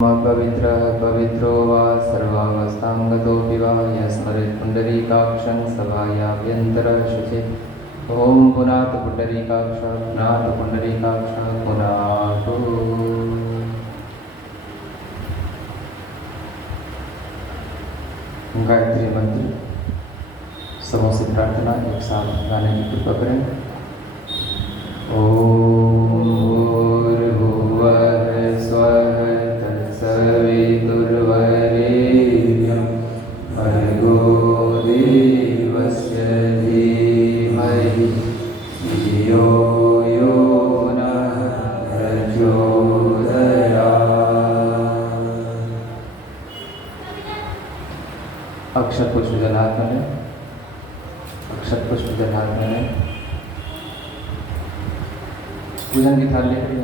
पवित्रः पवित्रो वा सर्वावस्थाङ्गतोऽपि वा यस्मरेत् पुण्डरीकाक्षं सभायाभ्यन्तरः शुचिः। ॐ पुनातु पुण्डरीकाक्षः पुनातु पुण्डरीकाक्षः पुनातु। गायत्री मंत्र समूह से प्रार्थना एक साथ गाने की कृपा करें। ओम भूर्भुवः स्वः तत्सवितुर्वरेण्यं भर्गो देवस्य धीमहि धियो यो नः प्रचोदयात्। अक्षत पुष्प जलात में अक्षत पुष्प जलात में पूजन की थाली लेकर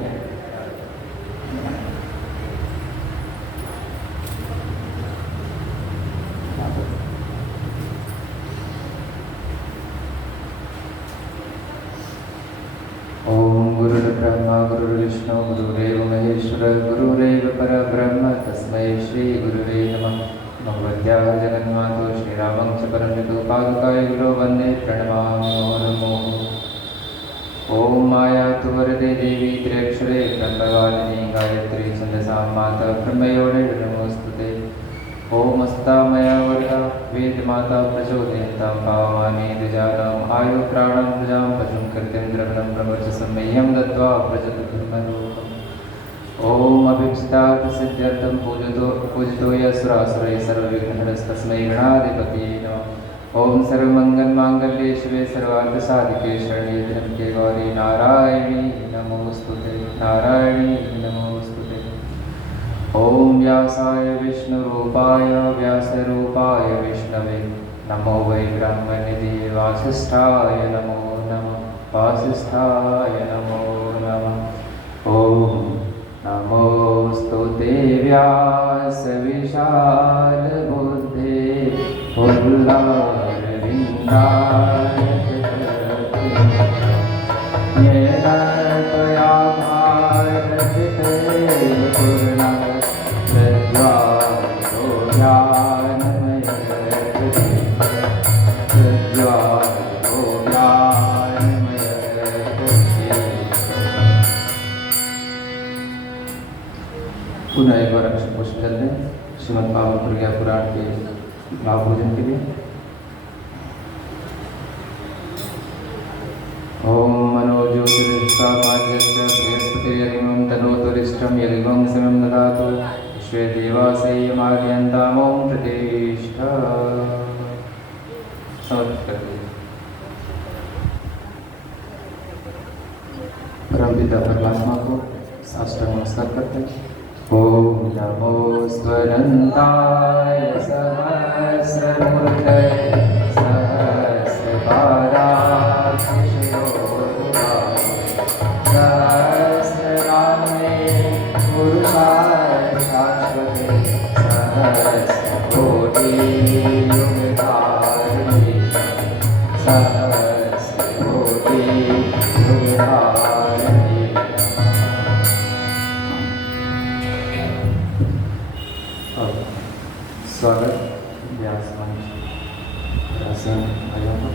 ओम गुरुर्ब्रह्मा गुरुर्विष्णु गुरुरेव महेश्वर गुरुरेव परब्रह्म तस्मै श्री गुरुवे नमः। भगवत्याः जगन्मातुः श्रीरामं च परमपितुः पादुकाय गुरो वन्दे प्रणमामि नमो। ओम मायातु वरदे देवी त्र्यक्षरे ब्रह्मवादिनी गायत्री छन्दसां माता ब्रह्मयोरे नमोस्तुते। ओम अस्तामया वरदा वेदमाता प्रचोदयन्तां पावमानि द्विजानाम् आयु प्राणं प्रजां पशुं कर्तेन्द्रवनं प्रवर्चसं मह्यं दत्त्वा प्रजतु धर्मलोकम्। ओम अभिप्सितार्थ सिद्ध्यर्थं पूजितो यस्सुरासुरैः सर्वविघ्नहरस्तस्मै गणाधिपतये नमः। ओम सर्वमंगलमांगल्ये शिवे सर्वार्थसाधिके शरण्ये त्र्यंबके गौरी नारायणी नमोस्तुते नारायणी नमोस्तुते। ओम व्यासाय विष्णुरूपाय व्यासरूपाय विष्णवे नमो वै ब्रह्मनिधये वासिष्ठाय नमो नमः वासिष्ठाय नमो नमः। ओम नमोस्तुते व्यासविशालबुद्धे पुल्लारविन्दाय येन त्वया भारतिते पूर्णः प्रज्वालितो पुनः एक बार अक्षर पुष्प जल दें श्रीमद् भागवत प्रज्ञा पुराण के महाभोजन के लिए। ओम मनोज्योतिरिष्टामाज्यस्य बृहस्पतिर्यदिमं तनोतुरिष्टं यदिमं समं ददातु विश्वे देवासय्यमार्यन्ताम् ओम प्रतिष्ठा। समर्पित कर दीजिए। परमपिता परमात्मा को साष्टांग नमस्कार करते हैं। ओम नमो स्वरन्ताय सहस्रमूर्तये सहस्रनाम्ने पुरुषाय शाश्वते सहस्रकोटियुगधारिणे सहस्रकोटियुगधारिणे। स्वागत व्यास मंच भाइयों को।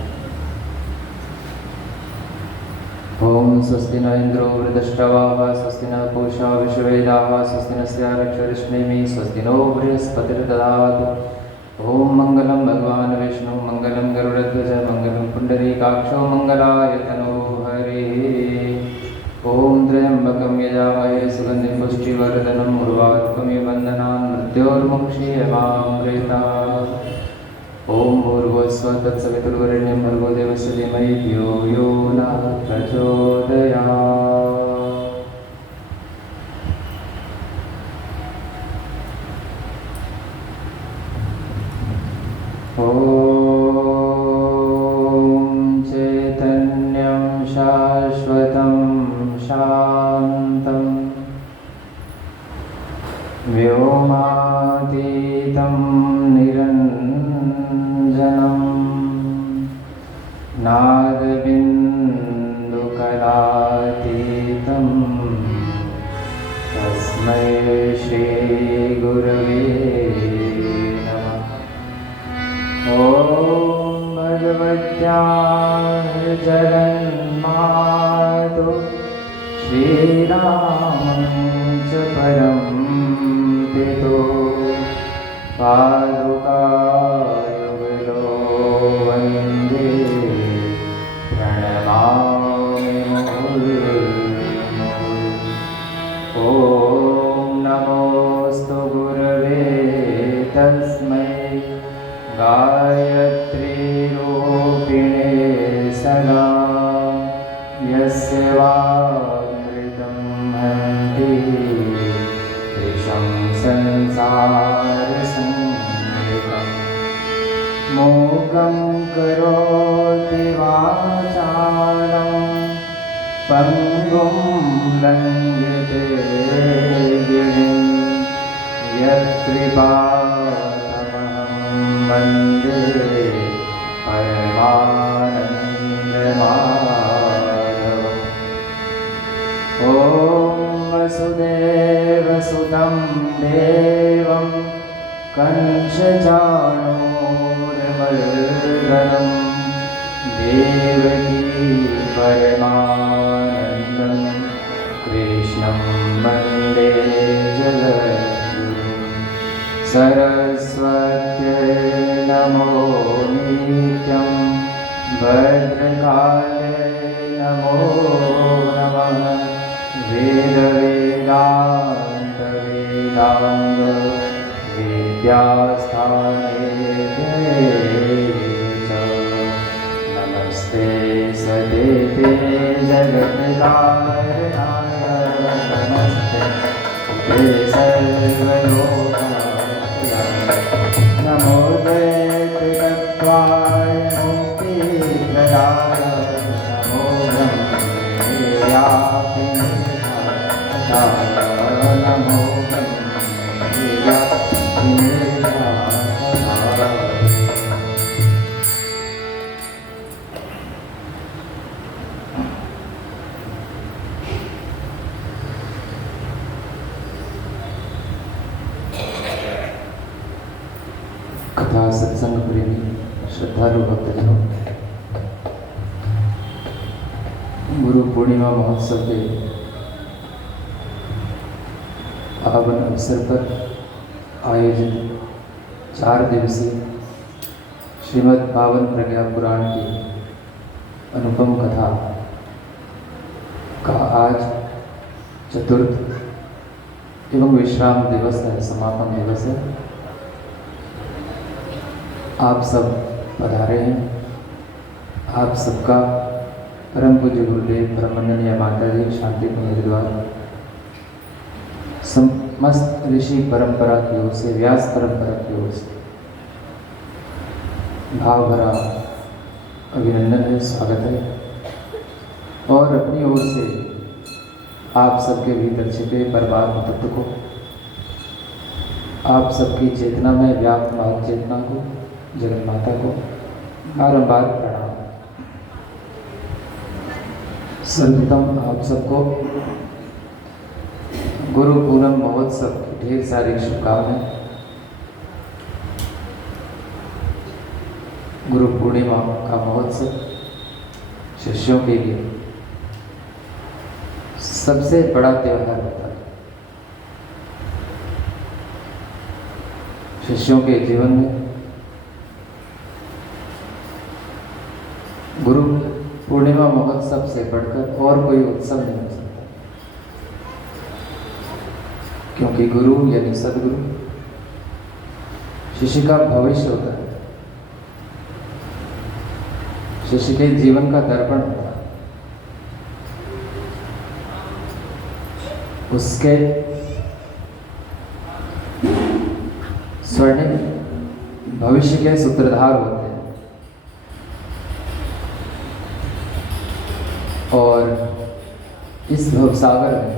ओम स्वस्ति न इंद्रो वृद्धश्रवाः स्वस्ति न पूषा विश्ववेदाः स्वस्ति नस्यारक्षरिष्णेमि स्वस्ति नो बृहस्पतिर्दधातु। ओम मंगलम भगवान विष्णु मंगलम गरुड़ध्वज मंगलम पुंडरीकाक्षो मंगलायतनो हरिः। ओम त्र्यंबकं यजामहे सुगंधिं पुष्टिवर्धनम् उर्वारुकमिव बन्धनान् मृत्योर्मुक्षीयमामृतात्। ओम भूर्भुवस्सुवः तत्सवितुर्वरेण्यं भर्गो देवस्य धीमहि धियो यो नः प्रचोदयात्। ओम चैतन्यं शाश्वतं शान्तं व्योमातीतं निरञ्जनं नादबिन्दुकलातीतं तस्मै तस्मै श्रीगुरवे नमः। ॐ भगवत्याः जगन्मातु श्रीरामं च परं पितु पादुकायुगलो वन्दे प्रणमामि मुहुर्मुहुः। ॐ नमोऽस्तु गुरवे तस्मै गायत्रीरूपिणे सदा यस्य वामृतं हन्ति विषं संसारसंयुगम्। मूकं करोति वाचालं पङ्गुं लङ्घयते गिरिं यत्कृपातमहं वन्दे परमानन्दमाधवम्। ॐ वसुदेवसुतं देवं कंसचाणूरमर्दनं देवकी परमानन्दं कृष्णं वन्दे जगद्गुरुं। सरस्वत्यै नमो नित्यं भद्रकाले नमो नमः। वेदवेदान्त वेदांग विद्यास्थाने च नमस्ते सदेते जगत्कारणाय नमस्ते ते सर्वलोकाय नमो दैत्यतत्त्वाय मुक्तिप्रदाय नमो ब्रह्मण्यापिने नमो कथा सत्संग प्रेमी श्रद्धालु भक्तजनों, गुरु पूर्णिमा महोत्सव के पावन अवसर पर आयोजित 4 दिवसीय श्रीमद् पावन प्रज्ञा पुराण की अनुपम कथा का आज चतुर्थ एवं विश्राम दिवस है, समापन दिवस है। आप सब पधारे हैं। आप सबका परम पूज्य गुरुदेव परमवंदनीय माता जी शांति कुंज द्वारा समस्त ऋषि परंपरा की ओर से, व्यास परंपरा की ओर से भाव भरा अभिनंदन है, स्वागत है। और अपनी ओर से आप सबके भीतर छिपे परमात्मा तत्व को, आप सबकी चेतना में व्याप्त भाव चेतना को, जगन माता को बारंबार प्रणाम। सर्वप्रथम आप सबको गुरु पूनम महोत्सव की ढेर सारी शुभकामनाएं। गुरु पूर्णिमा का महोत्सव शिष्यों के लिए सबसे बड़ा त्योहार होता है। शिष्यों के जीवन में गुरु पूर्णिमा महोत्सव से बढ़कर और कोई उत्सव नहीं हो सकता, क्योंकि गुरु यानी सदगुरु शिष्य का भविष्य होता है, शिष्य के जीवन का दर्पण होता है। उसके स्वर्णिम भविष्य के सूत्रधार होते हैं। और इस भवसागर में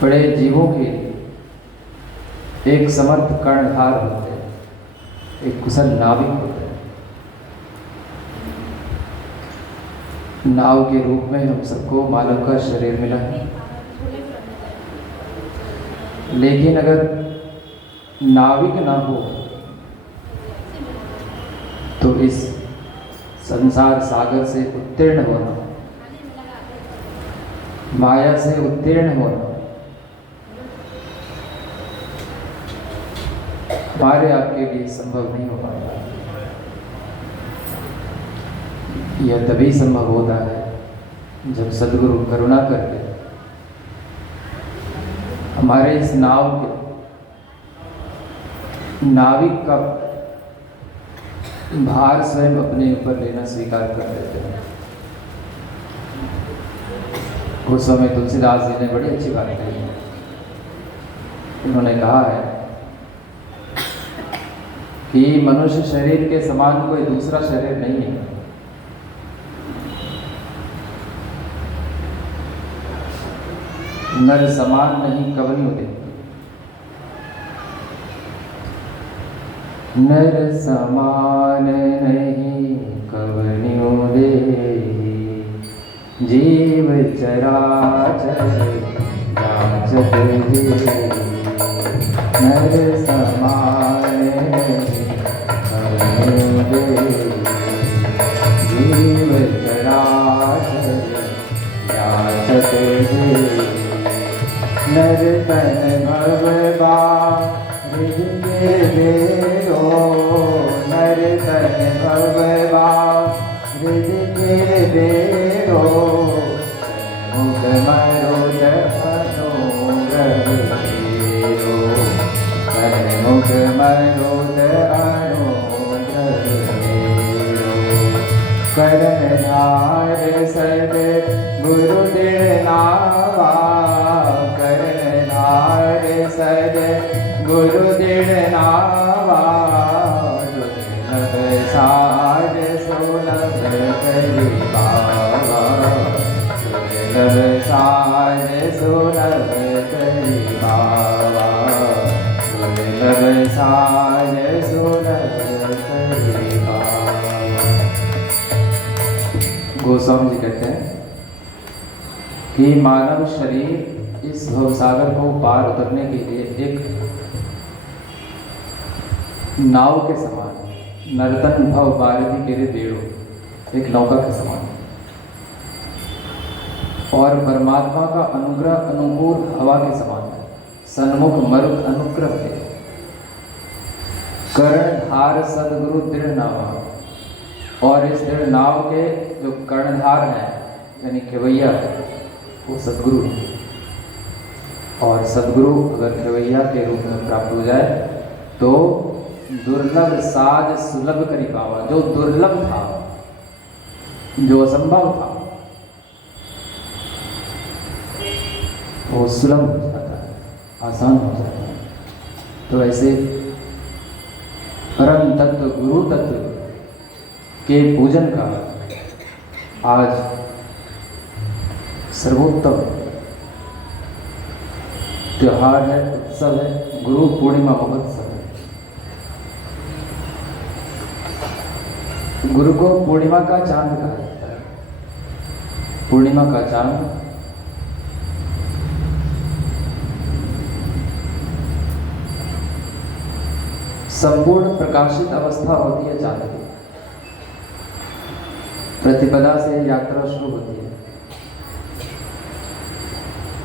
बड़े जीवों के एक समर्थ कर्णधार होते हैं, एक कुशल नाविक होते हैं। नाव के रूप में हम सबको मानव का शरीर मिला है, लेकिन अगर नाविक ना हो तो इस संसार सागर से उत्तीर्ण होना, माया से उत्तीर्ण होना हमारे आपके लिए संभव नहीं हो पाता। यह तभी संभव होता है जब सद्गुरु करुणा करके हमारे इस नाव के नाविक का भार स्वयं अपने ऊपर लेना स्वीकार कर लेते हैं। उस समय तुलसीदास जी ने बड़ी अच्छी बात कही है। उन्होंने कहा है कि मनुष्य शरीर के समान कोई दूसरा शरीर नहीं है। नर समान नहीं कवनि उदे, नर समान नहीं कवनि उदे, जीव चराचर जाचत जे, नर समान नहीं कवनि उदे, जीव चराचर जाचत जे, नर तन भवबा हृद के बेरो, नर तन भवबा हृद के बेरो, मुख मरोद अनुग्रह तेरो, मुख मरोद अनुग्रह तेरो, करन धार सद गुरु नावा, करन धार सद गुरु नावा, दुर्लभ साज सुलभ करि पावा, दुर्लभ साज सुलभ करि पावा, दुर्लभ साज सुलभ करि पावा। गोस्वामी जी कहते हैं कि मानव शरीर इस भवसागर को पार उतरने के लिए एक नाव के समान, नर्तन भव बारदी के लिए बेड़ो, एक नौका के समान, और परमात्मा का अनुग्रह अनुकूल हवा के समान है। सन्मुख मरुत अनुग्रह है, कर्णधार सदगुरु दृढ़ नावा, और इस दृढ़ नाव के जो कर्णधार हैं यानी खेवैया वो सदगुरु है। और सदगुरु अगर खेवैया के रूप में प्राप्त हो जाए तो दुर्लभ साज सुलभ करि पावा, जो दुर्लभ था, जो असंभव था, वो सुलभ हो जाता है, आसान हो जाता है। तो ऐसे परम तत्व गुरु तत्व के पूजन का आज सर्वोत्तम त्योहार है, उत्सव है, गुरु पूर्णिमा महोत्सव है। गुरु को पूर्णिमा का चांद कहा जाता है। पूर्णिमा का चांद संपूर्ण प्रकाशित अवस्था होती है चांद की। प्रतिपदा से यात्रा शुरू होती है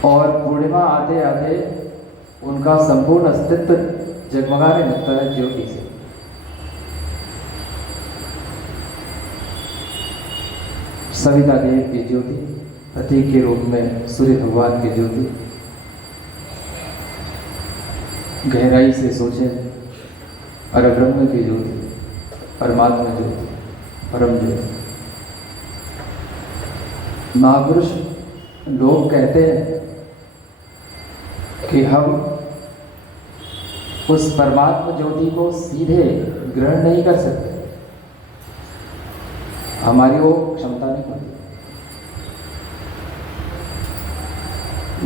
और पूर्णिमा आते आते उनका संपूर्ण अस्तित्व जगमगाने लगता है ज्योति से। सविता देव की ज्योति, प्रतीक के रूप में सूर्य भगवान की ज्योति, गहराई से सोचे परब्रह्म की ज्योति, परमात्मा ज्योति, परम ज्योति। महापुरुष लोग कहते हैं कि हम उस परमात्मा ज्योति को सीधे ग्रहण नहीं कर सकते, हमारी वो क्षमता नहीं होती।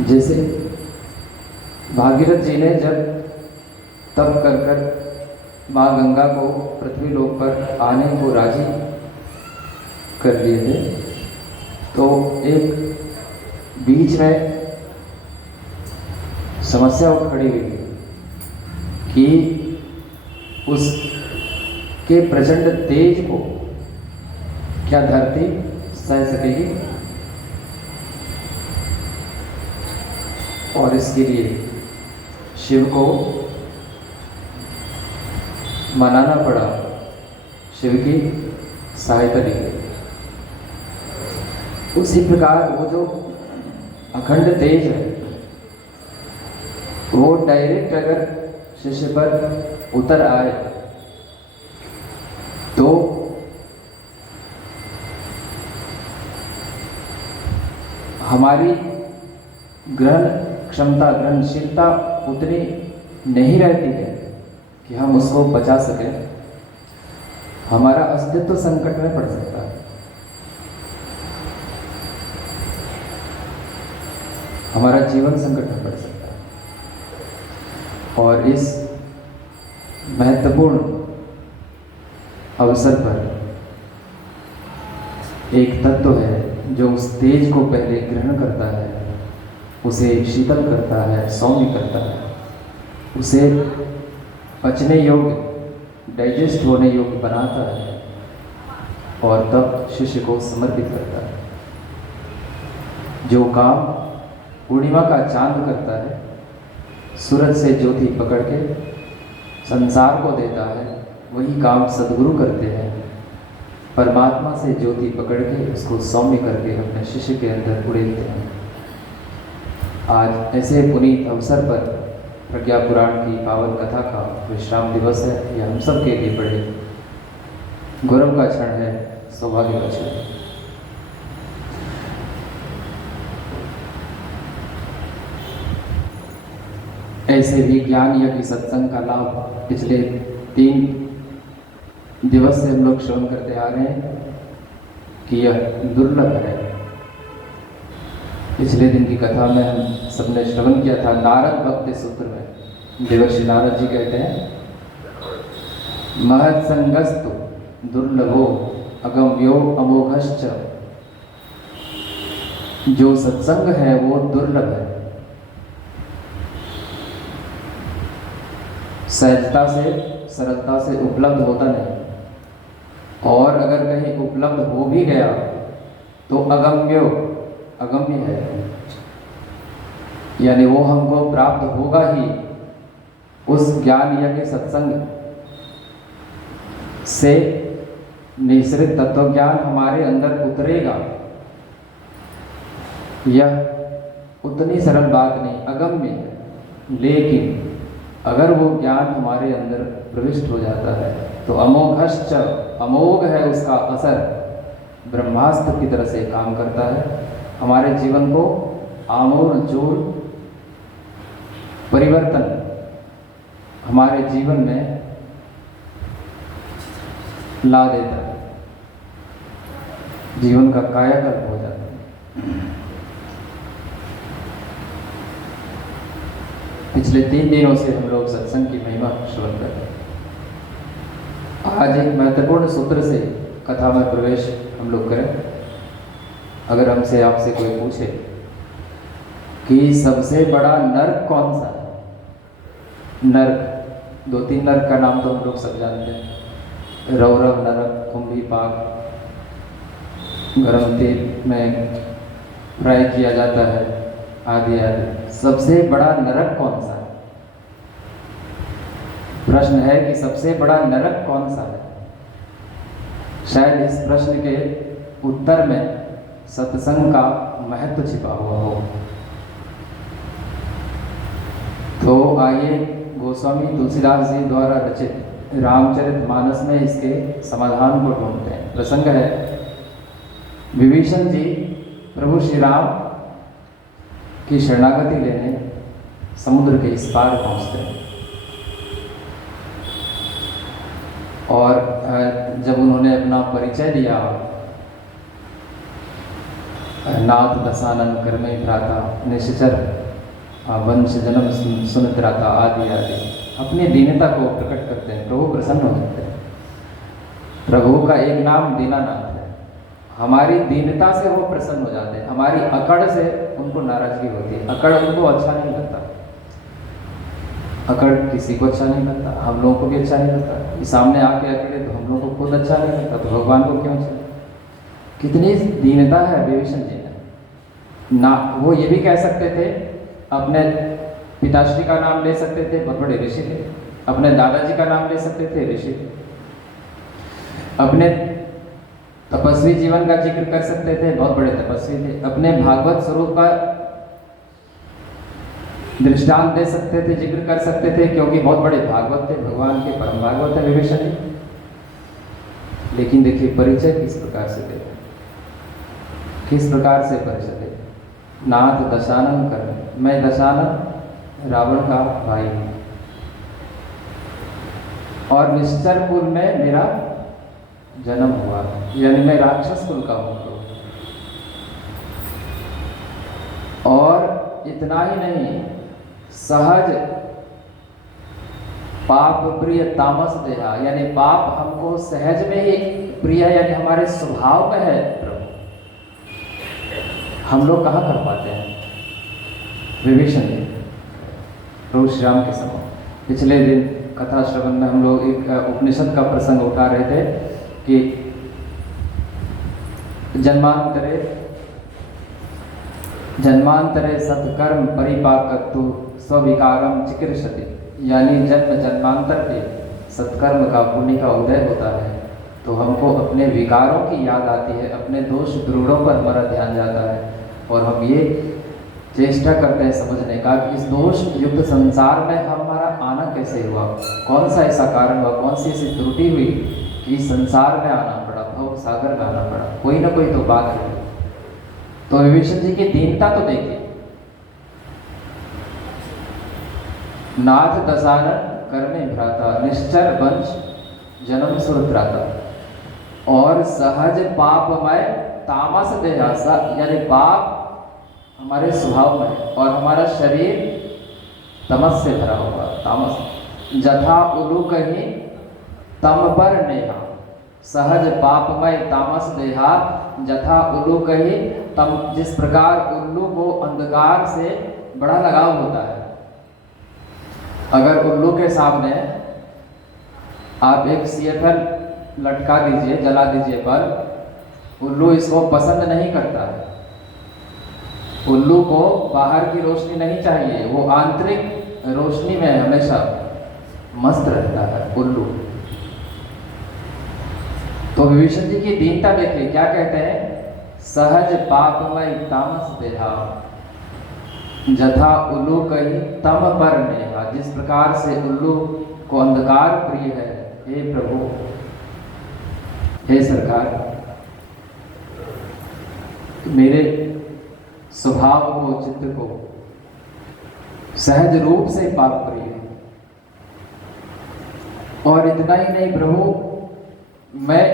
जैसे भागीरथ जी ने जब तप कर कर माँ गंगा को पृथ्वी लोक पर आने को राजी कर लिए थे, तो एक बीच में समस्या खड़ी हुई कि उसके प्रचंड तेज को क्या धरती सह सकेगी, और इसके लिए शिव को मनाना पड़ा, शिव की सहायता ली गई। उसी प्रकार वो जो अखंड तेज है वो डायरेक्ट अगर शिष्य पर उतर आए तो हमारी ग्रहण क्षमता, ग्रहणशीलता उतनी नहीं रहती है कि हम उसको बचा सकें। हमारा अस्तित्व संकट में पड़ सकता है। हमारा जीवन संकट में पड़ सकता है। और इस महत्वपूर्ण अवसर पर एक तत्व है जो उस तेज को पहले ग्रहण करता है, उसे शीतल करता है, सौम्य करता है, उसे पचने योग्य, डाइजेस्ट होने योग्य बनाता है, और तब शिष्य को समर्पित करता है। जो काम पूर्णिमा का चांद करता है, सूरज से ज्योति पकड़ के संसार को देता है, वही काम सद्गुरु करते हैं। परमात्मा से ज्योति पकड़ के उसको सौम्य करके अपने शिष्य के अंदर उड़ेलते हैं। आज ऐसे पुनीत अवसर पर प्रज्ञा पुराण की पावन कथा का विश्राम दिवस है। यह हम सब के लिए बड़े गौरव का क्षण है, सौभाग्य का क्षण है। ऐसे भी ज्ञान यज्ञ सत्संग का लाभ पिछले 3 दिवस से हम लोग श्रवण करते आ रहे हैं कि यह दुर्लभ है। पिछले दिन की कथा में हम सबने श्रवण किया था नारद भक्ति सूत्र में देवर्षि नारद जी कहते हैं, महत् संगस्तु दुर्लभो अगम्यो अमोघश्च। जो सत्संग है वो दुर्लभ है, सहजता से सरलता से उपलब्ध होता नहीं, और अगर कहीं उपलब्ध हो भी गया तो अगम्य है, यानी वो हमको प्राप्त होगा ही। उस ज्ञान यज्ञ सत्संग से निश्रित तत्व ज्ञान हमारे अंदर उतरेगा। यह उतनी सरल बात नहीं, अगम्य है। लेकिन अगर वो ज्ञान हमारे अंदर प्रविष्ट हो जाता है तो अमोघश्च, अमोघ है उसका असर, ब्रह्मास्त्र की तरह से काम करता है। हमारे जीवन को आमूल चूल परिवर्तन हमारे जीवन में ला देता है, जीवन का कायाकल्प हो जाता है। पिछले 3 दिनों से हम लोग सत्संग की महिमा श्रवण कर रहे हैं। आज एक महत्वपूर्ण सूत्र से कथा में प्रवेश हम लोग करें। अगर हमसे आपसे कोई पूछे कि सबसे बड़ा नर्क कौन सा है, नर्क 2-3 नर्क का नाम तो हम लोग सब जानते हैं, रौरव नरक, कुंभीपाक, गरम तेल में फ्राई किया जाता है, आदि आदि। सबसे बड़ा नरक कौन सा है? प्रश्न है कि सबसे बड़ा नरक कौन सा है। शायद इस प्रश्न के उत्तर में सत्संग का महत्व छिपा हुआ हो। तो आइए गोस्वामी तुलसीदास जी द्वारा रचित रामचरितमानस में इसके समाधान को ढूंढते हैं। प्रसंग है, विभीषण जी प्रभु श्री राम की शरणागति लेने समुद्र के इस पार पहुंचते हैं, और जब उन्होंने अपना परिचय दिया, नाथ दशानन कर्मे भ्राता निश्चर वंश जन्म सुनत राता आदि आदि, अपनी दीनता को प्रकट करते हैं। प्रभु प्रसन्न हो जाते हैं। प्रभु का एक नाम दीनानाथ है, हमारी दीनता से वो प्रसन्न हो जाते हैं, हमारी अकड़ से उनको नाराजगी होती है। अकड़ उनको अच्छा नहीं लगता, अकड़ किसी को अच्छा नहीं लगता, हम लोगों को भी अच्छा नहीं लगता। ये सामने आके अकड़े तो हम लोगों को खुद अच्छा नहीं लगता, तो भगवान को क्यों अच्छा? कितनी दीनता है विभीषण जी में ना। वो ये भी कह सकते थे, अपने पिताश्री का नाम ले सकते थे, बहुत बड़े ऋषि थे। अपने दादाजी का नाम ले सकते थे, ऋषि थे। अपने तपस्वी जीवन का जिक्र कर सकते थे, बहुत बड़े तपस्वी थे। अपने भागवत स्वरूप का दृष्टांत दे सकते थे, जिक्र कर सकते थे, क्योंकि बहुत बड़े भागवत थे, भगवान के परम भागवत है विभीषण जी। लेकिन देखिए परिचय किस प्रकार से दे, किस प्रकार से परिचय दे। नाथ दशानन कर, मैं दशानन रावण का भाई हूं, और निश्चर कुल में मेरा जन्म हुआ, यानी मैं राक्षस कुल का हूं। और इतना ही नहीं, सहज पाप प्रिय तामस देहा, यानी पाप हमको सहज में ही प्रिय है, यानी हमारे स्वभाव में है प्रभु। हम लोग कहाँ कर पाते हैं? विभीषण जी प्रभु श्री राम के समय पिछले दिन कथा श्रवण में हम लोग एक उपनिषद का प्रसंग उठा रहे थे कि जन्मांतरे सत्कर्म परिपाकत्तु स्विकारम चिकीर्षति, यानी जन्म जन्मांतर के सत्कर्म का पुण्य का उदय होता है तो हमको अपने विकारों की याद आती है, अपने दोष द्रोणों पर हमारा ध्यान जाता है, और हम ये चेष्टा करते हैं समझने का कि इस दोष युक्त संसार में हमारा आना कैसे हुआ, कौन सा ऐसा कारण हुआ, कौन सी ऐसी त्रुटि हुई कि संसार में आना पड़ा, भव सागर में आना पड़ा। कोई ना कोई तो बात है। तो विभीषण जी की दीनता तो देखिए, नाथ दशानन कर्मे भ्राता, निश्चर वंश जन्म सुरत्राता, और सहज पापमय तामस देहा, यानी पाप हमारे स्वभाव में, और हमारा शरीर तमस से भरा हुआ, तामस। जथा उलूक ही तम पर नेहा, सहज पापमय तामस देहा, जथा उल्लू कही तम। जिस प्रकार उल्लू को अंधकार से बड़ा लगाव होता है, अगर उल्लू के सामने आप एक CFL लटका दीजिए, जला दीजिए बल्ब, उल्लू इसको पसंद नहीं करता है। उल्लू को बाहर की रोशनी नहीं चाहिए, वो आंतरिक रोशनी में हमेशा मस्त रहता है उल्लू। तो विभीषण जी की दीनता देखिए, क्या कहते हैं? सहज पापमय तामस देहा, जथा उल्लू कही तम पर नेहा। जिस प्रकार से उल्लू को अंधकार प्रिय है, हे प्रभु, हे सरकार, मेरे स्वभाव को, चित्त को सहज रूप से पाप प्रिय है। और इतना ही नहीं प्रभु, मैं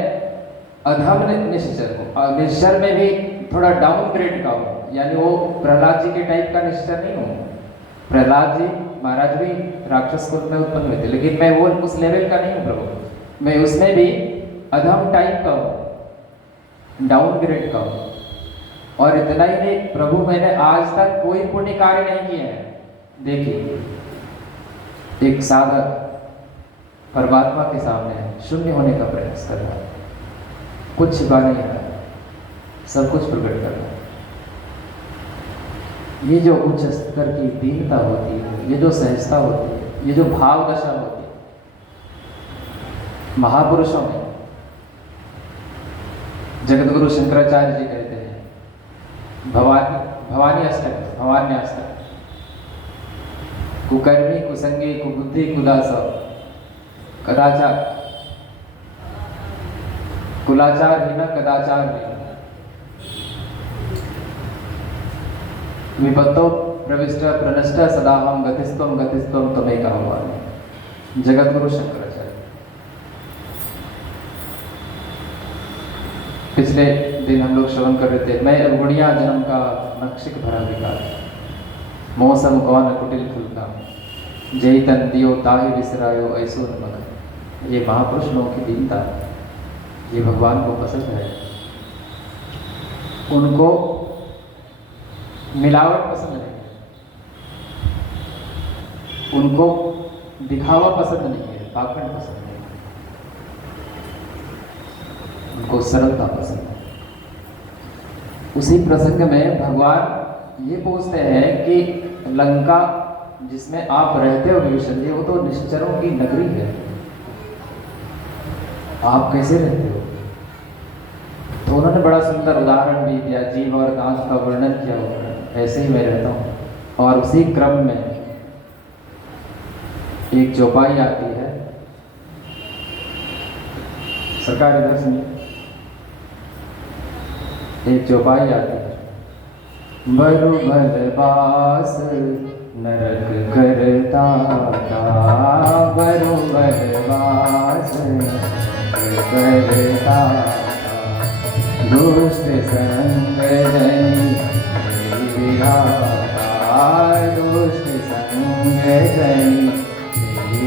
अधम निश्चर हूँ, और निश्चर में भी थोड़ा डाउन ग्रेड का हूँ, यानी वो प्रहलाद जी के टाइप का निश्चर नहीं हूँ। प्रहलाद जी महाराज भी राक्षस कुल में उत्पन्न हुए थे, लेकिन मैं वो उस लेवल का नहीं हूँ प्रभु, मैं उसमें भी अधम टाइप का हूँ, डाउन ग्रेड का हूँ। और इतना ही नहीं प्रभु, मैंने आज तक कोई पुण्य कार्य नहीं किया है। देखिए, एक साधक परमात्मा के सामने शून्य होने का प्रयास कर रहा है, कुछ छिपा नहीं रहा है, सब कुछ प्रकट कर रहा है। ये जो उच्च स्तर की दीनता होती है, ये जो सहजता होती है, ये जो भाव दशा होती है महापुरुषों में, जगतगुरु शंकराचार्य जी कहते हैं, भवानी अष्टक, भवान्याष्टक, कुकर्मी कुसंगी कुबुद्धि कुदास कदाचार, कुलाचार हीन कदाचार हीन, विपत्तो प्रविष्ट प्रनष्ट सदा हम गतिस्त्वम गतिस्त्वम त्वमेका भवानि। जगतगुरु शंकराचार्य। पिछले दिन हम लोग श्रवण कर रहे थे, मैं अवगुणिया जन्म का नक्षिक भरा विकार, मौसम कौन कुटिल फुलका, जय तन दियो ताहि विसरायो ऐसो नमक। ये महापुरुष लोगों की दीनता, ये भगवान को पसंद है। उनको मिलावट पसंद नहीं है, उनको दिखावा पसंद नहीं है, पाखंड पसंद नहीं है, उनको सरलता पसंद है। उसी प्रसंग में भगवान ये पूछते हैं कि लंका जिसमें आप रहते हो विभीषण जी, वो तो निश्चरों की नगरी है, आप कैसे रहते हो? तो उन्होंने बड़ा सुंदर उदाहरण भी दिया, जीव और दांत का वर्णन किया हुआ, ऐसे ही मैं रहता हूँ। और उसी क्रम में एक चौपाई आती है, सरकार इधर सुनिए, एक चौपाई आती है, बरु भलबास नरक करता था, बरु भलबास नरक करता था, दुष्ट संग जनी विराता, दुष्ट संग जनी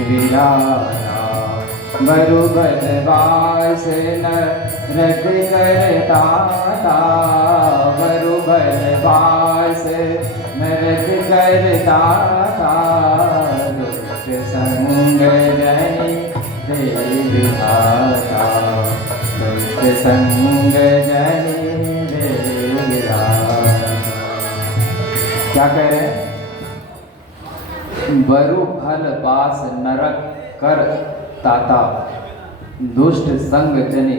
विराता, बरु भलबास नरक करता था, बरु भलबास नरक करता था, दुष्ट संग जनी विराता, दुष्ट संग जनी विराता। क्या कह रहे हैं? बरु फल बास नरक कर ताता, दुष्ट संग जने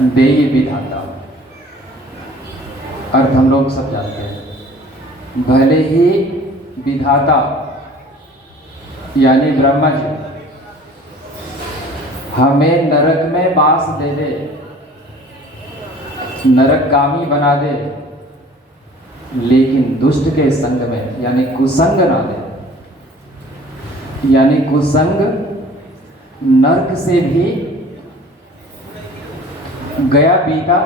देय विधाता। अर्थ हम लोग सब जानते हैं। भले ही विधाता यानी ब्रह्मा जी हमें नरक में बास दे दे, नरकगामी बना दे, लेकिन दुष्ट के संग में यानी कुसंग ना दे, यानी कुसंग नरक से भी गया बीता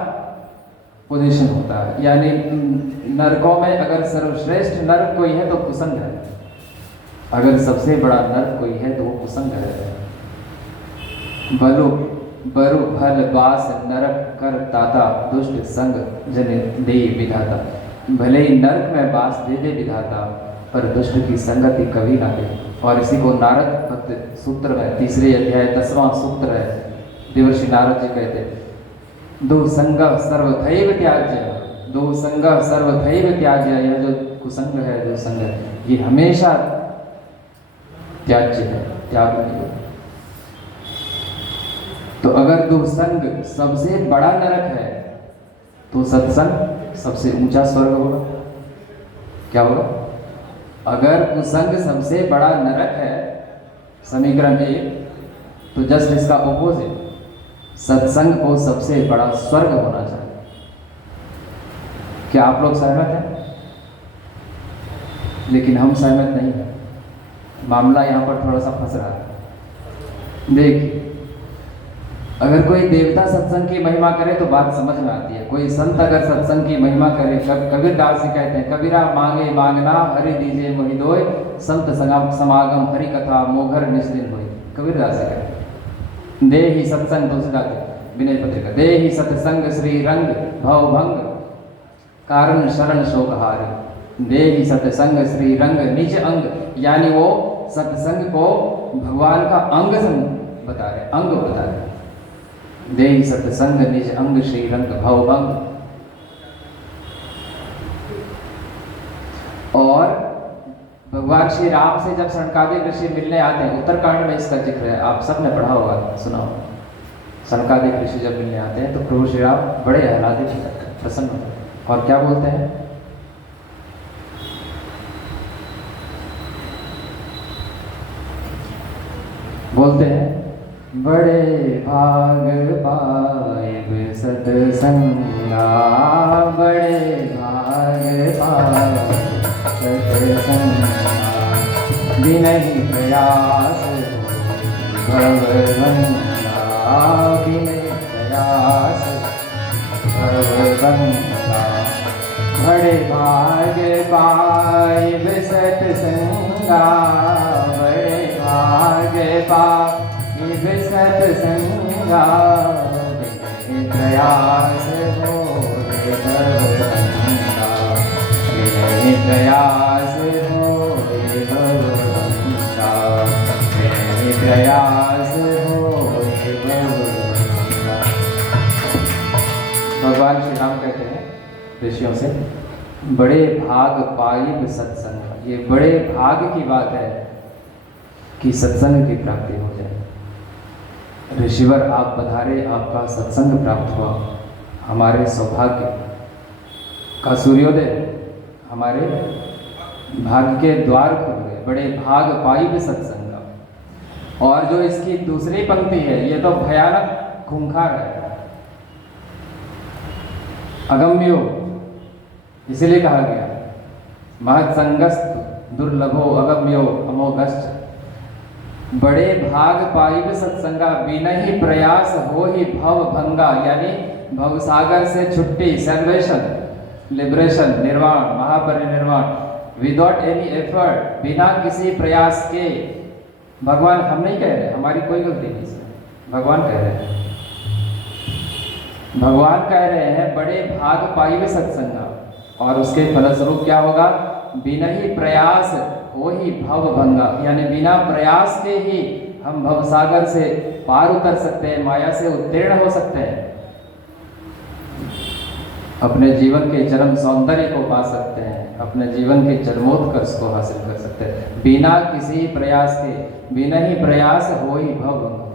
पोजीशन होता है। यानी नरकों में अगर सर्वश्रेष्ठ नरक कोई है तो कुसंग है, अगर सबसे बड़ा नरक कोई है तो वो कुसंग है। बरु फल बास नरक कर ताता, दुष्ट संग जन दे विधाता। भले ही नरक में बास दे दे विधाता, पर दुष्ट की संगति कभी ना दे। और इसी को नारद भक्त सूत्र में 3 अध्याय 10वां सूत्र है, देवर्षि नारद जी कहते दो संग सर्वथैव त्याज्य, दो संग सर्वथैव त्याज्य। यह जो कुसंग है, जो संग है, ये हमेशा त्याज्य है, त्याग नहीं। तो अगर दुसंग सबसे बड़ा नरक है तो सत्संग सबसे ऊंचा स्वर्ग होगा। क्या होगा? अगर कुसंग सबसे बड़ा नरक है, समीकरण 1, तो जस्ट इसका ऑपोजिट सत्संग को सबसे बड़ा स्वर्ग होना चाहिए। क्या आप लोग सहमत हैं? लेकिन हम सहमत नहीं हैं। मामला यहाँ पर थोड़ा सा फंस रहा है। देखिए, अगर कोई देवता सत्संग की महिमा करे तो बात समझ में आती है। कोई संत अगर सत्संग की महिमा करे, कबीरदास जी कहते हैं, कबीरा मांगे मांगना हरि दीजे मोहि दोय, संत समागम हरि कथा मोघर निस्दिन होय। कबीरदास जी कहते हैं। देहि सत्संग तुलसीदास विनय पत्रिका, देहि सत्संग श्री रंग भवभंग कारण शरण शोकहारी, देहि सत्संग श्री रंग निज अंग। यानी वो सत्संग को भगवान का अंग बता रहे, अंग बता रहे। देहि सत्संग निज अंग श्री रंग भवभंग। और भगवान श्री राम से जब सनकादिक ऋषि मिलने आते हैं, उत्तरकांड में इसका जिक्र है, आप सबने पढ़ा होगा, सुना होगा। सनकादिक ऋषि जब मिलने आते हैं तो प्रभु श्री राम बड़े आह्लादित हो जाते हैं, प्रसन्न होते हैं, और क्या बोलते हैं? बोलते हैं, बड़े भाग पाए सतसंगा, बड़े भाग पाए सत्संगा, विनय प्रयास भवभंगा, विनय प्रयास भवभंगा। बड़े भाग पाए सत्संगा, बड़े भाग पाए सत्संगा, विनय प्रयास होए भवभंगा, बिनहि प्रयास होए भवभंगा, बिनहि प्रयास होए भवभंगा। भगवान श्री राम कहते हैं ऋषियों से, बड़े भाग पाइब सत्संग। ये बड़े भाग की बात है कि सत्संग की प्राप्ति हो जाए। ऋषिवर आप पधारे, आपका सत्संग प्राप्त हुआ, हमारे सौभाग्य का सूर्योदय, हमारे भाग्य के द्वार खुल गए। बड़े भाग पाइब सत्संग। और जो इसकी दूसरी पंक्ति है, ये तो भयानक खूंखार है। अगम्यो, इसीलिए कहा गया महत्संगस्त दुर्लभो अगम्यो अमोघश्च। बड़े भाग पाइब सत्संगा, बिनहि प्रयास हो ही भव भंगा, यानी भवसागर से छुट्टी, सैल्वेशन, लिबरेशन, निर्वाण, महापरिनिर्वाण, विदाउट एनी एफर्ट, बिना किसी प्रयास के। भगवान हम नहीं कह रहे, हमारी कोई गलती नहीं इसमें, भगवान कह रहे हैं। भगवान कह रहे हैं बड़े भाग पाइब सत्संगा, और उसके फलस्वरूप क्या होगा? बिनहि प्रयास हो ही भव भंगा, यानी बिना प्रयास के ही हम भवसागर से पार उतर सकते हैं, माया से उत्तीर्ण हो सकते हैं, अपने जीवन के चरम सौंदर्य को पा सकते हैं, अपने जीवन के चरमोत्कर्ष को हासिल कर सकते हैं बिना किसी प्रयास के। बिना ही प्रयास हो ही भव भंगा।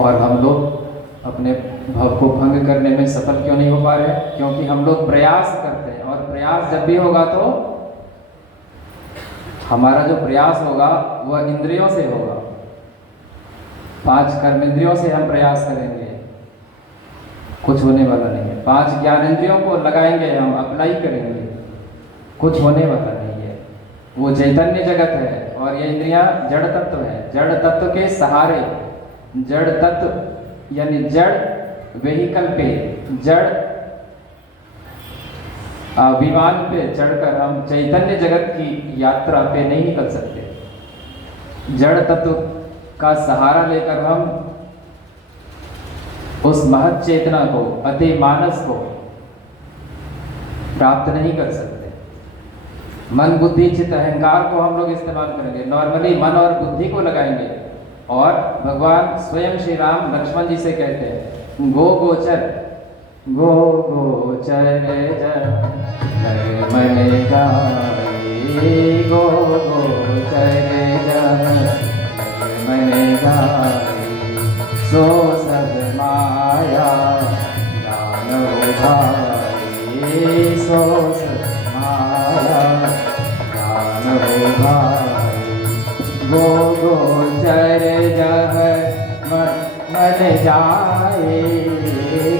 और हम लोग अपने भव को भंग करने में सफल क्यों नहीं हो पा रहे? क्योंकि हम लोग प्रयास करते हैं, और प्रयास जब भी होगा तो हमारा जो प्रयास होगा वह इंद्रियों से होगा। 5 कर्मेंद्रियों से हम प्रयास करेंगे, कुछ होने वाला नहीं है। 5 ज्ञानेंद्रियों को लगाएंगे, हम अप्लाई करेंगे, कुछ होने वाला नहीं है। वो चैतन्य जगत है और ये इंद्रियां जड़ तत्व है। जड़ तत्व के सहारे, जड़ तत्व यानी जड़ वेहिकल पे, जड़ विमान पे चढ़कर हम चैतन्य जगत की यात्रा पे नहीं निकल सकते। जड़ तत्व का सहारा लेकर हम उस महत चेतना को, अति मानस को प्राप्त नहीं कर सकते। मन बुद्धि चित्त अहंकार को हम लोग इस्तेमाल करेंगे, नॉर्मली मन और बुद्धि को लगाएंगे। और भगवान स्वयं श्री राम लक्ष्मण जी से कहते हैं, गो गोचर, गो गोचर जग मन जाए, गो गोचर जग मन जाए, सो सब माया जानो भाई, सो सब माया जानो भाई। गो गोचर जग मन जाए,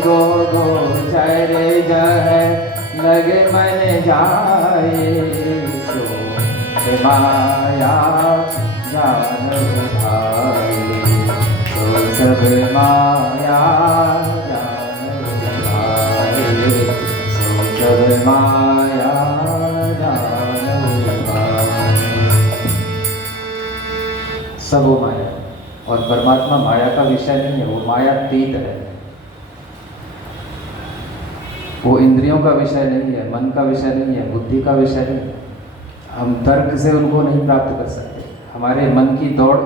गो गोचर जग लग मन जाए, सो माया जानो भाई, सो सब माया जानो भाई, सो सब माया जानो भाई। सब वो माया, और परमात्मा माया का विषय नहीं है, वो मायातीत है। वो इंद्रियों का विषय नहीं है, मन का विषय नहीं है, बुद्धि का विषय नहीं है। हम तर्क से उनको नहीं प्राप्त कर सकते, हमारे मन की दौड़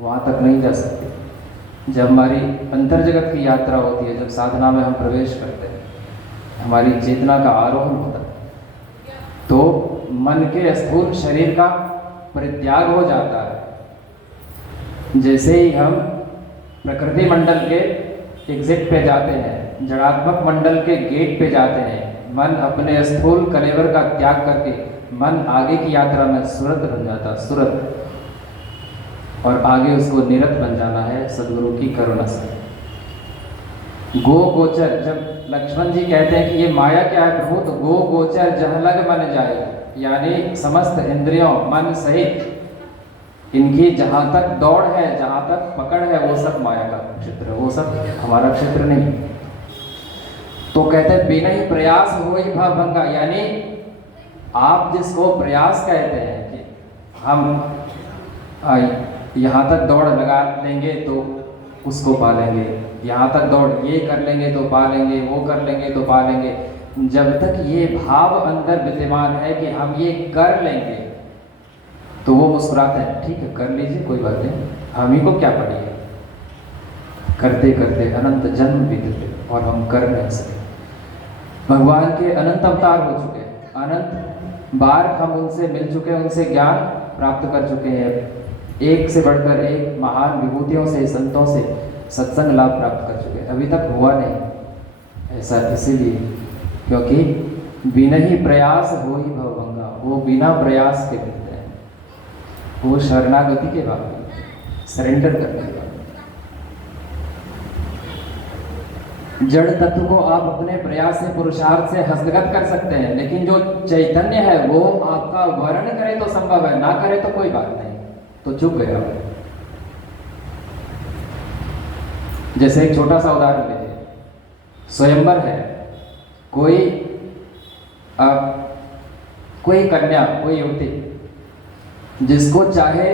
वहाँ तक नहीं जा सकती। जब हमारी अंतर जगत की यात्रा होती है, जब साधना में हम प्रवेश करते हैं, हमारी चेतना का आरोहण होता है, तो मन के स्थूल शरीर का परित्याग हो जाता है। जैसे ही हम प्रकृति मंडल के एग्जिट पे जाते हैं, जड़ात्मक मंडल के गेट पे जाते हैं, मन अपने स्थूल कलेवर का त्याग करके मन आगे की यात्रा में सुरत बन जाता, सुरत, और आगे उसको निरत बन जाना है सदगुरु की करुणा से। गो गोचर, जब लक्ष्मण जी कहते हैं कि ये माया क्या है प्रभु, तो गो गोचर जहाँ लग मन जाए, यानी समस्त इंद्रियों मन सहित इनकी जहाँ तक दौड़ है, जहाँ तक पकड़ है, वो सब माया का क्षेत्र है, वो सब हमारा क्षेत्र नहीं। तो कहते हैं बिना ही प्रयास हो ही भव भंगा, यानी आप जिसको प्रयास कहते हैं कि हम यहाँ तक दौड़ लगा लेंगे तो उसको पा लेंगे, यहाँ तक दौड़, ये कर लेंगे तो पा लेंगे, वो कर लेंगे तो पा लेंगे। जब तक ये भाव अंदर विद्यमान है कि हम ये कर लेंगे, तो वो मुस्कुराते हैं, ठीक है कर लीजिए कोई बात नहीं, हम ही को क्या पड़ी है। करते करते अनंत जन्म बीतते और हम कर नहीं सके। भगवान के अनंत अवतार हो चुके हैं, अनंत बार हम उनसे मिल चुके हैं, उनसे ज्ञान प्राप्त कर चुके हैं, एक से बढ़कर एक महान विभूतियों से, संतों से सत्संग लाभ प्राप्त कर चुके हैं। अभी तक हुआ नहीं ऐसा, इसीलिए क्योंकि बिना ही प्रयास हो ही भवभंगा, वो बिना प्रयास के मिलते हैं, वो शरणागति के बाद सरेंडर करने के बाद। जड़ तत्व को आप अपने प्रयास से, पुरुषार्थ से हस्तगत कर सकते हैं, लेकिन जो चैतन्य है वो आपका वर्ण करे तो संभव है, ना करे तो कोई बात नहीं, तो चुप गया। जैसे एक छोटा सा उदाहरण लीजिए, स्वयंवर है, कोई कन्या, कोई युवती जिसको चाहे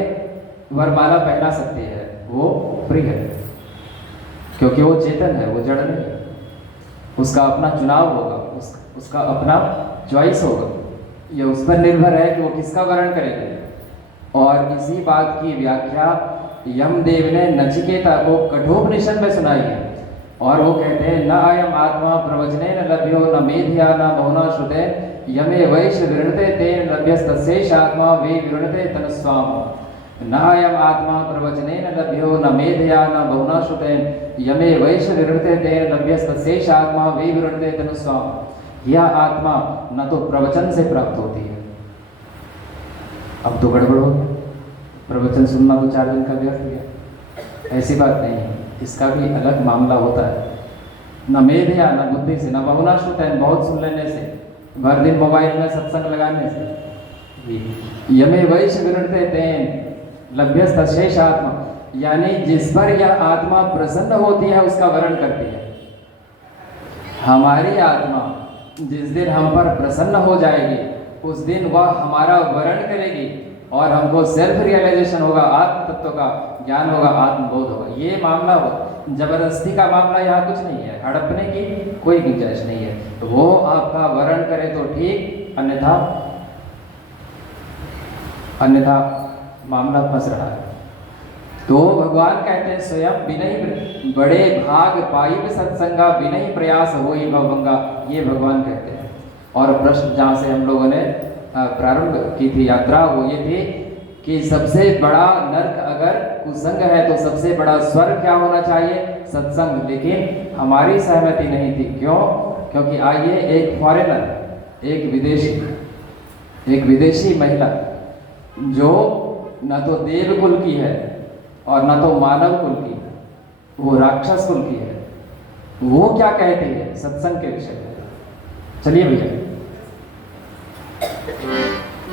वरमाला पहना सकती है, वो फ्री है, क्योंकि वो चेतन है, वो जड़ नहीं है। उसका अपना चुनाव होगा, उसका अपना चॉइस होगा, ये उस पर निर्भर है कि वो किसका वर्ण करेगा। और इसी बात की व्याख्या यमदेव ने नचिकेता को कठोपनिषद में सुनाई है, और वो कहते हैं न अयम आत्मा प्रवचने न लभ्यो न मेधिया न बहुना श्रुते यमे वैश्य विरणते तेन लभ्यस्तशेष आत्मा वे विरणते तनुस्वाम। न अयम आत्मा प्रवचने न लभ्यो न मेधया न बहुना श्रुते यमे वैश्य विरणते तेन लभ्यस्तशेष आत्मा वे विरणते तनुस्वाम। यह आत्मा न तो प्रवचन से प्राप्त होती है, अब तो गड़बड़ हो, प्रवचन सुनना तो 4 दिन का व्यर्थ गया, ऐसी बात नहीं है, इसका भी अलग मामला होता है। न मेधया न बुद्धि से, न बहुना श्रुते बहुत सुन लेने से, भर दिन मोबाइल में सत्संग लगाने से। यमे वैश्य विरणते तेन लभ्यस्तशेष आत्मा, यानी जिस पर यह आत्मा प्रसन्न होती है उसका वर्ण करती है। हमारी आत्मा जिस दिन हम पर प्रसन्न हो जाएगी, उस दिन वह हमारा वर्ण करेगी और हमको सेल्फ रियलाइजेशन होगा, आत्म तत्व का ज्ञान होगा, आत्मबोध होगा। ये मामला हो, जबरदस्ती का मामला यहाँ कुछ नहीं है, हड़पने की कोई गुंजाइश नहीं है। तो वो आपका वर्ण करे तो ठीक, अन्यथा मामला फंस रहा है। तो भगवान कहते हैं स्वयं बिनहि बड़े भाग पाइब सत्संगा बिनहि प्रयास होई भवभंगा, ये भगवान कहते हैं। और प्रश्न जहाँ से हम लोगों ने प्रारंभ की थी यात्रा, वो ये थी कि सबसे बड़ा नर्क अगर कुसंग है तो सबसे बड़ा स्वर्ग क्या होना चाहिए? सत्संग। लेकिन हमारी सहमति नहीं थी। क्यों? क्योंकि आइए एक फॉरेनर, एक विदेशी महिला जो न तो देव कुल की है और न तो मानव कुल की, वो राक्षस कुल की है, वो क्या कहती है सत्संग के विषय में? चलिए भैया।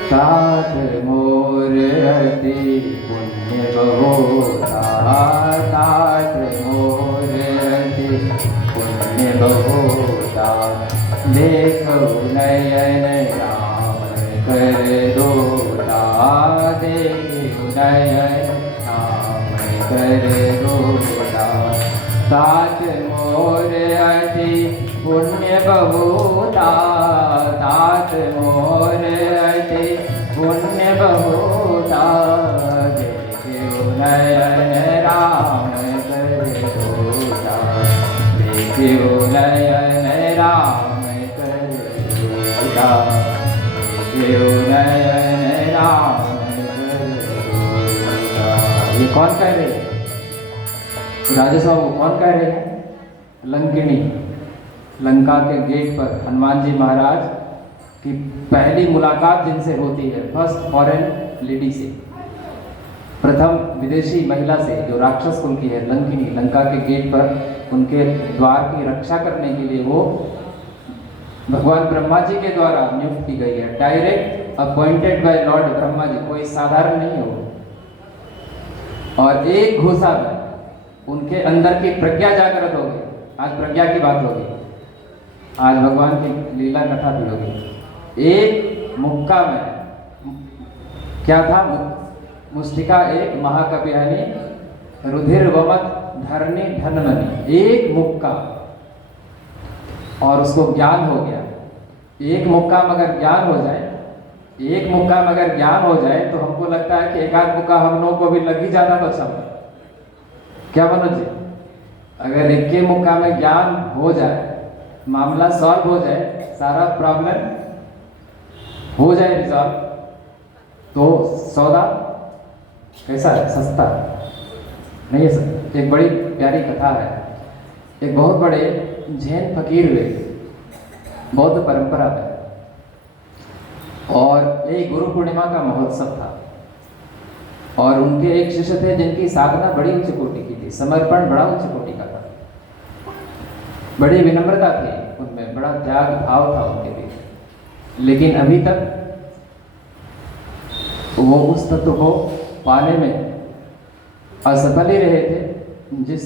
तात मोर अति पुण्य बहुता, तात मोर अति पुण्य बहुता, देखो नयन राम कर दोता, देखो नयन राम कर दोता। तात मोर अति पुण्य बहुता, तात मोर अति पुण्य बहुता, देखो नयन राम कर दोता, देखो नयन राम कर दोता, देखो नयन राम कर दोता। ये कौन कह रहे हैं? राजेश बाबू कौन कह रहे हैं? लंकिनी, लंका के गेट पर हनुमान जी महाराज की पहली मुलाकात जिनसे होती है, फर्स्ट फॉरेन लेडी से, प्रथम विदेशी महिला से जो राक्षस कुल की है, लंकिनी, लंका के गेट पर उनके द्वार की रक्षा करने के लिए वो भगवान ब्रह्मा जी के द्वारा नियुक्त की गई है, direct appointed by lord Brahma ji, कोई साधारण नहीं है वो। और एक घोषा में उनके अंदर की प्रज्ञा जागृत होगी। आज प्रज्ञा की बात होगी, आज भगवान की लीला कथा भी होगी। एक मुक्का में क्या था? मुष्टिका एक महाकपि यानी रुधिर वमत धरनी धनमनी, एक मुक्का और उसको ज्ञान हो गया। एक मुक्का मगर ज्ञान हो जाए, एक मुक्का मगर ज्ञान हो जाए तो हमको लगता है कि एक आध मुक्का हम लोगों को भी लग ही जाता तो अच्छा होता। क्या मनोज जी, अगर एक के मुक्का में ज्ञान हो जाए, मामला सॉल्व हो जाए, सारा प्रॉब्लम हो जाए रिजॉल्व, तो सौदा कैसा है? सस्ता नहीं है सर। एक बड़ी प्यारी कथा है। एक बहुत बड़े जैन फकीर हुए बौद्ध परंपरा में, और ये गुरु पूर्णिमा का महोत्सव था, और उनके एक शिष्य थे जिनकी साधना बड़ी उच्च कोटि की थी, समर्पण बड़ा उच्च कोटि का था, बड़ी विनम्रता थी उनमें, बड़ा त्याग भाव था उनके लिए। लेकिन अभी तक वो उस तत्व को पाने में असफल ही रहे थे जिस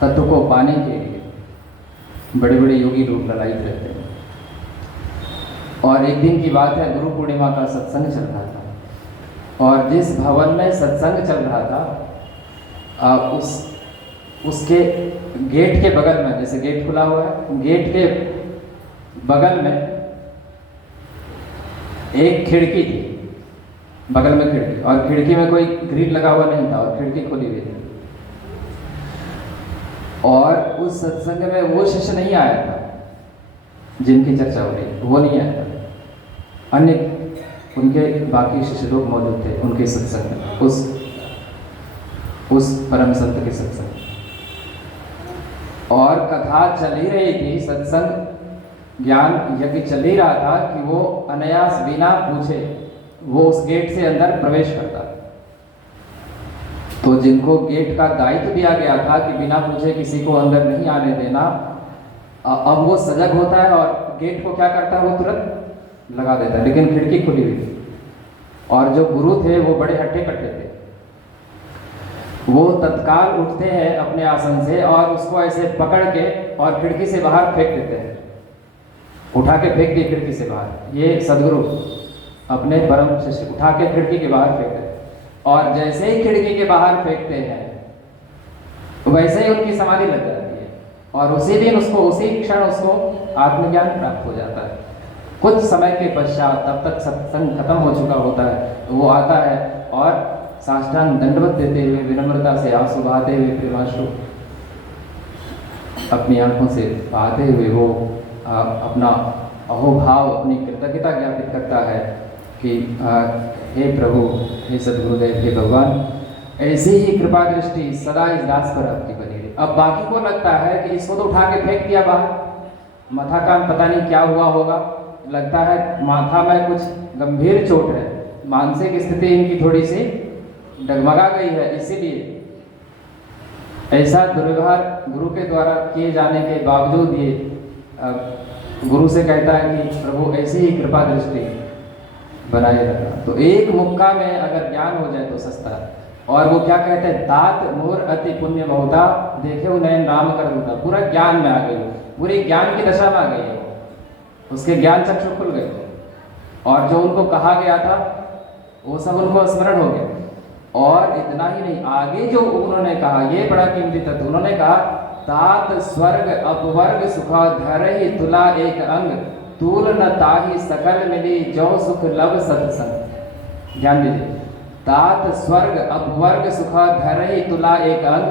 तत्व को पाने के लिए बड़े बड़े योगी लोग ललायित रहते हैं। और एक दिन की बात है, गुरु पूर्णिमा का सत्संग चल रहा था, और जिस भवन में सत्संग चल रहा था उसके गेट के बगल में, जैसे गेट खुला हुआ है, गेट के बगल में एक खिड़की थी, बगल में खिड़की, और खिड़की में कोई ग्रिल लगा हुआ नहीं था और खिड़की खुली हुई थी। और उस सत्संग में वो शिष्य नहीं आया था जिनकी चर्चा हो रही, वो नहीं आया था, अन्य उनके बाकी शिष्य लोग मौजूद थे उनके सत्संग में, उस परम संत के सत्संग। और कथा चल ही रही थी, सत्संग ज्ञान यज्ञ चल ही रहा था कि वो अनायास बिना पूछे वो उस गेट से अंदर प्रवेश करता। तो जिनको गेट का दायित्व दिया गया था कि बिना पूछे किसी को अंदर नहीं आने देना, अब वो सजग होता है और गेट को क्या करता है, वो तुरंत लगा देता है, लेकिन खिड़की खुली हुई थी। और जो गुरु थे वो बड़े हट्टे कट्टे थे, वो तत्काल उठते हैं अपने आसन से और उसको ऐसे पकड़ के और खिड़की से बाहर फेंक देते हैं, उठा के फेंक दिए खिड़की से बाहर। ये सदगुरु अपने परम शिष्य उठा के खिड़की के बाहर फेंक देते, और जैसे ही खिड़की के बाहर फेंकते हैं वैसे ही उनकी समाधि लग जाती है, और उसी दिन उसको, उसी क्षण उसको आत्मज्ञान प्राप्त हो जाता है। कुछ समय के पश्चात, तब तक सत्संग खत्म हो चुका होता है, वो आता है और साष्टांग दंडवत देते हुए, विनम्रता से आंसू बहाते हुए, प्रेमाश्रु अपनी आंखों से बहाते हुए वो अपना अहोभाव, अपनी कृतज्ञता ज्ञापित करता है कि हे प्रभु, हे सद्गुरुदेव, हे भगवान, ऐसी ही कृपा दृष्टि सदा इस दास पर आपकी बनी रही। अब बाकी को लगता है कि इसको तो उठा के फेंक दिया बाहर, माथा का पता नहीं क्या हुआ होगा, लगता है माथा में कुछ गंभीर चोट है, मानसिक स्थिति इनकी थोड़ी सी डगमगा गई है, इसीलिए ऐसा दुर्व्यवहार गुरु के द्वारा किए जाने के बावजूद ये गुरु से कहता है कि प्रभु ऐसी ही कृपा दृष्टि बनाए रखना। तो एक मुक्का में अगर ज्ञान हो जाए तो सस्ता। और वो क्या कहते हैं, तात मोर अति पुण्य बहुता, देखे उन्हें नाम कर दूता। पूरा ज्ञान में आ गई, पूरी ज्ञान की दशा में आ गई है, उसके ज्ञान चक्षु खुल गए, और जो उनको कहा गया था वो सब उनको स्मरण हो गया। और इतना ही नहीं, आगे जो उन्होंने कहा, ये बड़ा कीमती तत्व, उन्होंने कहा तात स्वर्ग अपवर्ग सुखा धर ही तुला एक अंग, तूल न ताही सकल मिली जो सुख लब सत्संग। ध्यान दीजिए, तात स्वर्ग अपवर्ग सुखा धर ही तुला एक अंग,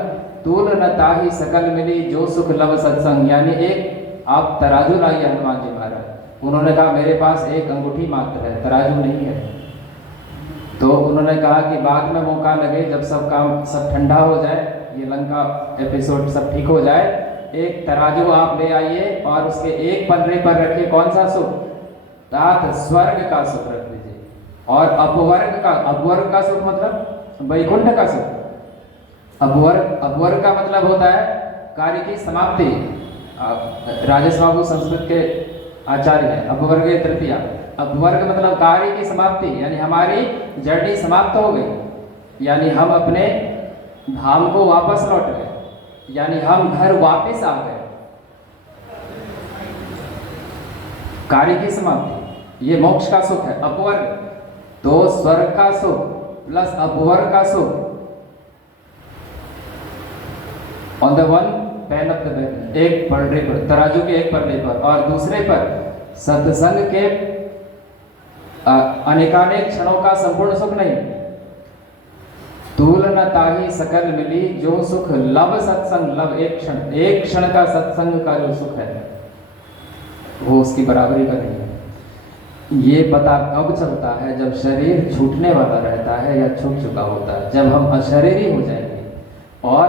तूल न ताही सकल मिली जो सुख लब सत्संग। यानी एक आप तराजू लाइए हनुमान जी महाराज, उन्होंने कहा मेरे पास एक अंगूठी मात्र है, तराजू नहीं है। तो उन्होंने कहा कि बाद में मौका लगे, जब सब काम सब ठंडा हो जाए, ये लंका एपिसोड सब ठीक हो जाए, एक तराजू आप ले आइए और उसके एक पन्ने पर रखिए कौन सा सुख, तात स्वर्ग का सुख रख लीजिए, और अपवर्ग का सुख मतलब वैकुंठ का सुख। अपवर्ग का मतलब होता है कार्य की समाप्ति। राजेश बाबू संस्कृत के आचार्य हैं, अपवर्ग तृतीया। अपवर्ग मतलब कार्य की समाप्ति, यानी हमारी जर्नी समाप्त हो गई, यानी हम अपने धाम को वापस लौट गए, यानी हम घर वापस आ गए। कार्य की समाप्ति, ये मोक्ष का सुख है। अपवर्ग तो स्वर्ग का सुख प्लस अपवर्ग का सुख, on the one pain of the balance, एक पलड़े पर, तराजू के एक पलड़े पर, और दूसरे पर सत्संग के अनेकानेक क्षणों का संपूर्ण सुख नहीं। तूल न ताही सकल मिली, जो सुख लव सत्संग, लव एक क्षण का सत्संग का जो सुख है वो उसकी बराबरी का नहीं है। ये पता कब चलता है? जब शरीर छूटने वाला रहता है या छूट चुका होता है, जब हम अशरीरी हो जाएंगे और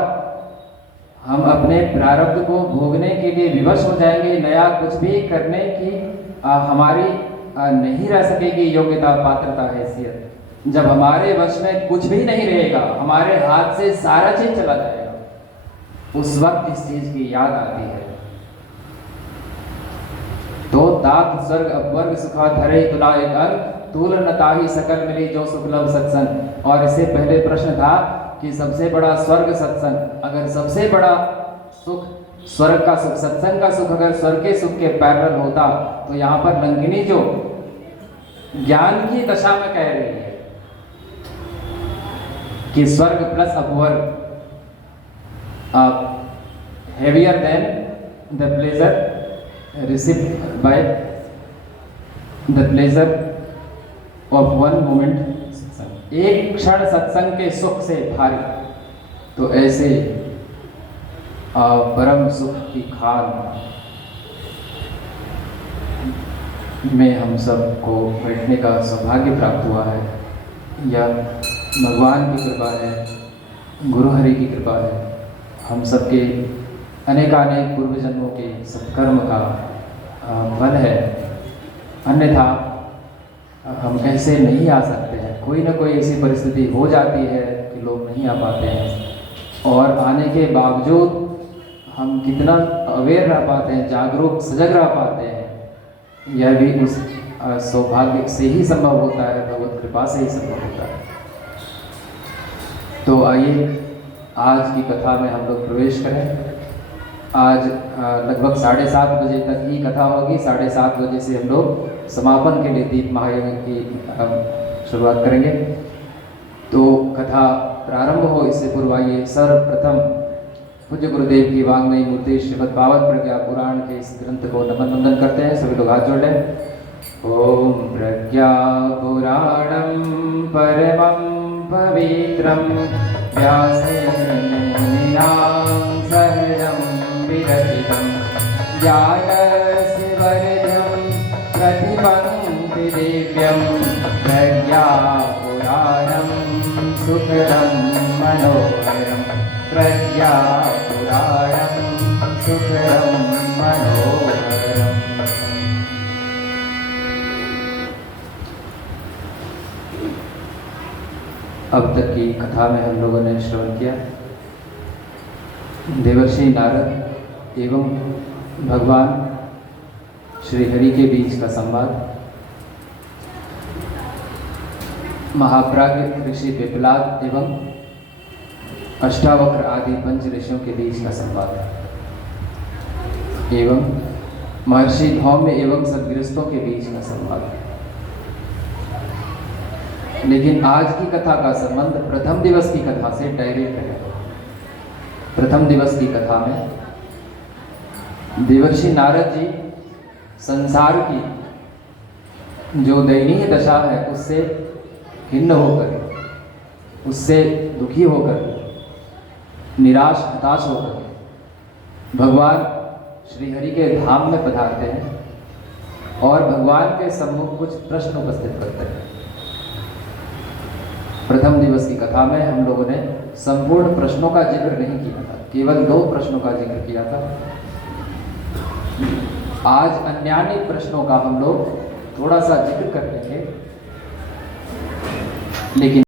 हम अपने प्रारब्ध को भोगने के लिए विवश हो जाएंगे। नया कुछ भी करने की हमारी नहीं रह सकेगी योग्यता, पात्रता, हैसियत। जब हमारे वश में कुछ भी नहीं रहेगा, हमारे हाथ से सारा चीज चला जाएगा, उस वक्त इस चीज की याद आती है। तो तात स्वर्ग अपवर्ग सुखा धरे तुला एक अंग, तूल न ताही सकल मिली, जो सुख लव सत्संग। और इससे पहले प्रश्न था कि सबसे बड़ा स्वर्ग सत्संग। अगर सबसे बड़ा सुख स्वर्ग का सुख, सत्संग का सुख अगर स्वर्ग के सुख के पैरेलल होता, तो यहाँ पर लंकिनी जो ज्ञान की दशा में कह रही है कि स्वर्ग प्लस अपवर्ग heavier than the pleasure received by the pleasure of one moment सत्संग, एक क्षण सत्संग के सुख से भारी। तो ऐसे परम सुख की खान में हम सबको बैठने का सौभाग्य प्राप्त हुआ है। या भगवान की कृपा है, गुरु हरि की कृपा है, हम सबके अनेकानेक पूर्व जन्मों के सत्कर्म का फल है। अन्यथा हम ऐसे नहीं आ सकते हैं। कोई ना कोई ऐसी परिस्थिति हो जाती है कि लोग नहीं आ पाते हैं, और आने के बावजूद हम कितना अवेयर रह पाते हैं, जागरूक सजग रह पाते हैं, यह भी उस सौभाग्य से ही संभव होता है, भगवत कृपा से ही संभव होता है। तो आइए आज की कथा में हम लोग प्रवेश करें। आज लगभग 7:30 बजे तक ही कथा होगी। 7:30 बजे से हम लोग समापन के लिए दीप महायज्ञ की शुरुआत करेंगे। तो कथा प्रारंभ हो इससे पूर्व आइए सर्वप्रथम पूज्य गुरुदेव की वाङ्मयी मूर्ति श्रीमद् भागवत प्रज्ञा पुराण के इस ग्रंथ को नमन वंदन करते हैं। सभी लोग हाथ जोड़ लें। ओम प्रज्ञा पुराणम परमं पवित्रं व्यासेन मुनिना सहजं विरचितं, ज्ञानस्य वर्धं प्रतिपन्ति दिव्यं, प्रज्ञा पुराणं सुखदं मनोहरं, प्रज्ञा पुराणं सुखदं मनोहरम्। अब तक की कथा में हम लोगों ने श्रवण किया देवर्षि नारद एवं भगवान श्री हरि के बीच का संवाद, महाप्राज्ञ ऋषि पिपलाद एवं अष्टावक्र आदि पंच ऋषियों के बीच का संवाद, एवं महर्षि धौम्य एवं सद्गृहस्थों के बीच का संवाद। लेकिन आज की कथा का संबंध प्रथम दिवस की कथा से डायरेक्ट है। प्रथम दिवस की कथा में देवर्षि नारद जी संसार की जो दयनीय दशा है उससे खिन्न होकर, उससे दुखी होकर, निराश हताश होकर भगवान श्री हरि के धाम में पधारते हैं और भगवान के सम्मुख कुछ प्रश्न उपस्थित करते हैं। प्रथम दिवस की कथा में हम लोगों ने संपूर्ण प्रश्नों का जिक्र नहीं किया था, केवल 2 प्रश्नों का जिक्र किया था। आज अन्यान्य प्रश्नों का हम लोग थोड़ा सा जिक्र कर लेंगे, लेकिन